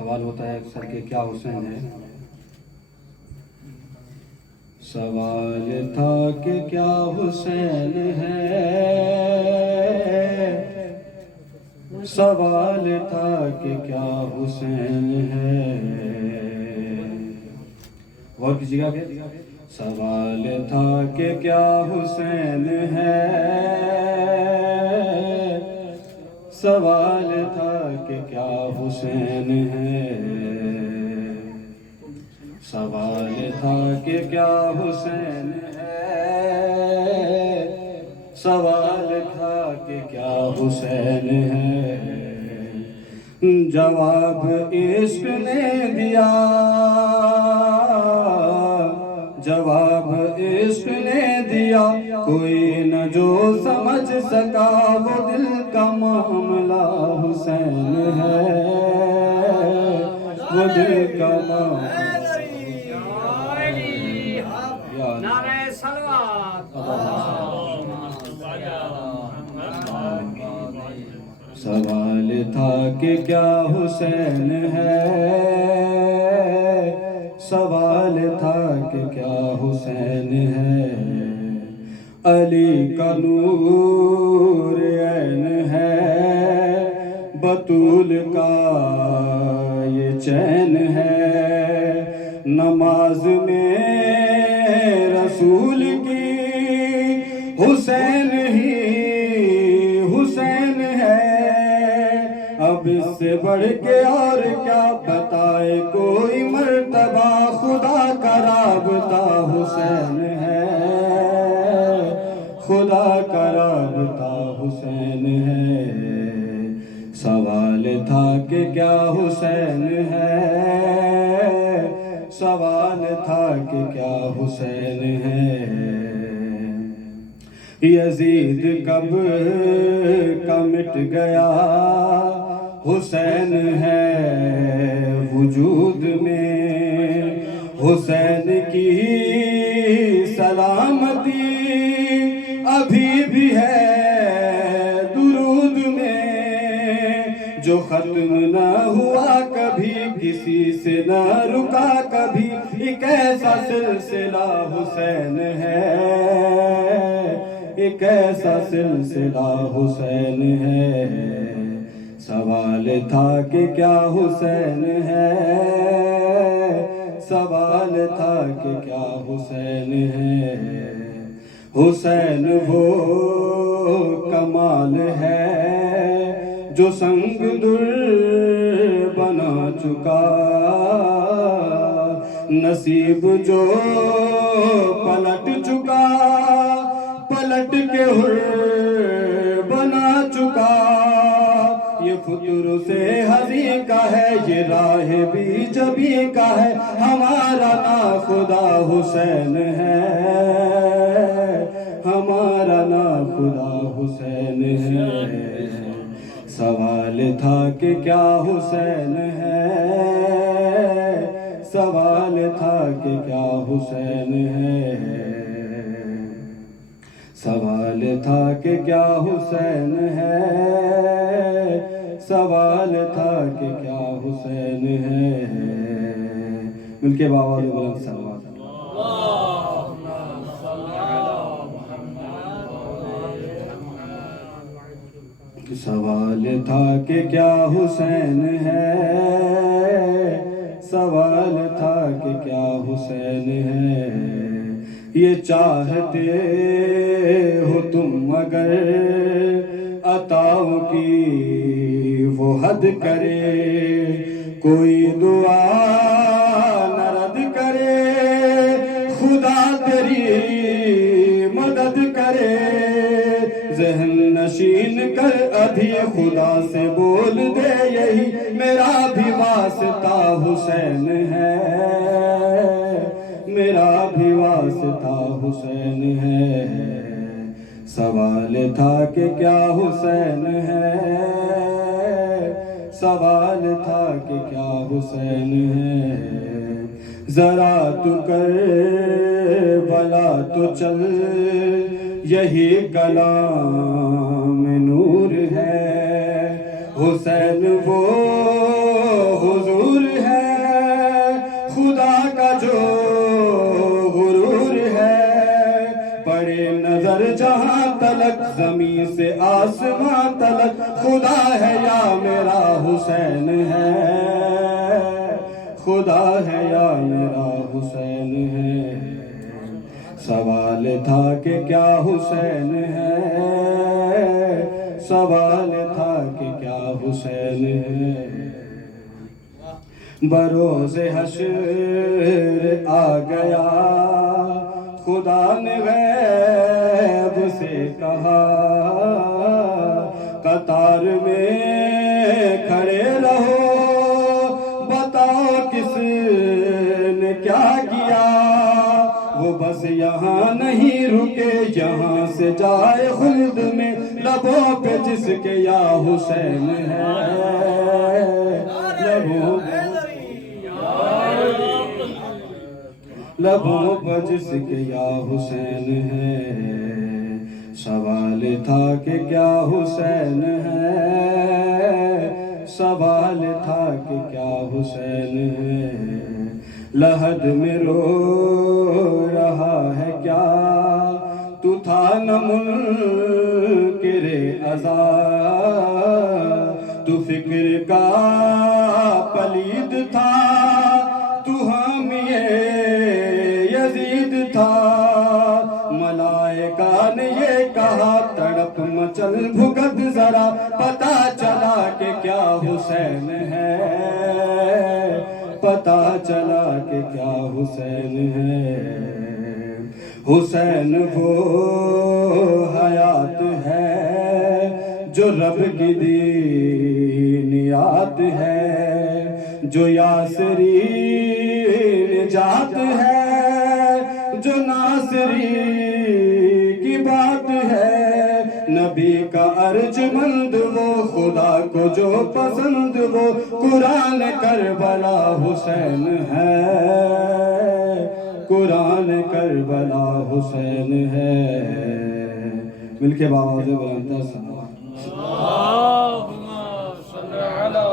سوال ہوتا ہے اکثر کہ کیا حسین ہے؟ سوال تھا کہ کیا حسین ہے، سوال تھا کہ کیا حسین ہے، غور کیجیے گا کہ سوال تھا کہ کیا حسین ہے، سوال تھا کہ کیا حسین ہے، سوال تھا کہ کیا حسین ہے، سوال تھا کہ کیا حسین ہے، جواب عشق نے دیا، جواب عشق نے دیا، کوئی نہ جو سمجھ سکا وہ دل کا معاملہ حسین ہے، وہ دل کا معاملہ سوال تھا کہ کیا حسین ہے، سوال تھا کہ کیا حسین ہے، علی کا نور عین ہے، بطول کا یہ چین ہے، نماز میں رسول کی حسین ہی حسین ہے، اب اس سے بڑھ کے اور کیا بتائے کوئی مرتبہ، خدا کا رابطہ حسین ہے، خدا کا رابطہ حسین ہے، سوال تھا کہ کیا حسین ہے، سوال تھا کہ کیا حسین ہے، یزید کب کا مٹ گیا، حسین ہے وجود میں، حسین کی سلامتی ابھی بھی ہے درود میں، جو ختم نہ ہوا کبھی کسی سے نہ رکا کبھی، ایک ایسا سلسلہ حسین ہے، ایک ایسا سلسلہ حسین ہے، سوال تھا کہ کیا حسین ہے، سوال تھا کہ کیا حسین ہے، حسین وہ کمال ہے جو سنگ در بنا چکا، نصیب جو پلٹ چکا، پلٹ کے حر بنا چکا، یہ فطر سے ہزی کا ہے، یہ راہ بھی جبی کا ہے، ہمارا ناخدا حسین ہے، ہمارا ناخدا حسین ہے، سوال تھا کہ کیا حسین ہے، سوال تھا کہ کیا حسین ہے، سوال تھا کہ کیا حسین ہے، سوال تھا کہ کیا حسین ہے، مل کے بابا نے بلند سلوات، سوال تھا کہ کیا حسین ہے، سوال تھا کہ کیا حسین ہے، یہ چاہتے ہو تم اگر عطاؤں کی وہ حد کرے، کوئی دعا نہ رد کرے، خدا تیری مدد کرے، ذہن نشین کر ابھی خدا سے بول دے، یہی میرا بھی واسطہ حسین ہے، میرا بھی واسطہ حسین ہے، سوال تھا کہ کیا حسین ہے، سوال تھا کہ کیا حسین ہے، ذرا تو کر بلا تو چل، یہی کلام نور ہے، حسین وہ حضور حسین ہے، خدا ہے یا میرا حسین ہے۔ سوال تھا کہ کیا حسین ہے، سوال تھا کہ کیا حسین ہے۔ بروز حشر آ گیا، خدا نے غیب سے کہا، قطار میں کھڑے رہو، بتاؤ کس نے کیا کیا۔ وہ بس یہاں نہیں رکے، یہاں سے جائے خلد میں، لبوں پہ جس کے یا حسین ہے، لبوں پہ جس کے یا حسین ہے۔ سوال تھا کہ کیا حسین ہے، سوال تھا کہ کیا حسین ہے۔ لحد میں رو رہا ہے کیا، تو تھا نہ منکر عزا، تو فکر کا پلید تھا، تو حامی یزید تھا۔ ملائکہ نے یہ کہا، تڑپ مچل بھگت ذرا، پتا چلا کہ کیا حسین ہے، پتا چلا کہ کیا حسین ہے۔ حسین وہ حیات ہے جو رب کی دینیات ہے، جو یاسری نجات ہے، جو ناصری کی بات ہے۔ نبی کا ارجمند وہ، خدا کو جو پسند وہ، قرآن کربلا حسین ہے، قرآن کربلا حسین ہے۔ مل کے باواز بلند تر سلام۔ اللہم صلی علی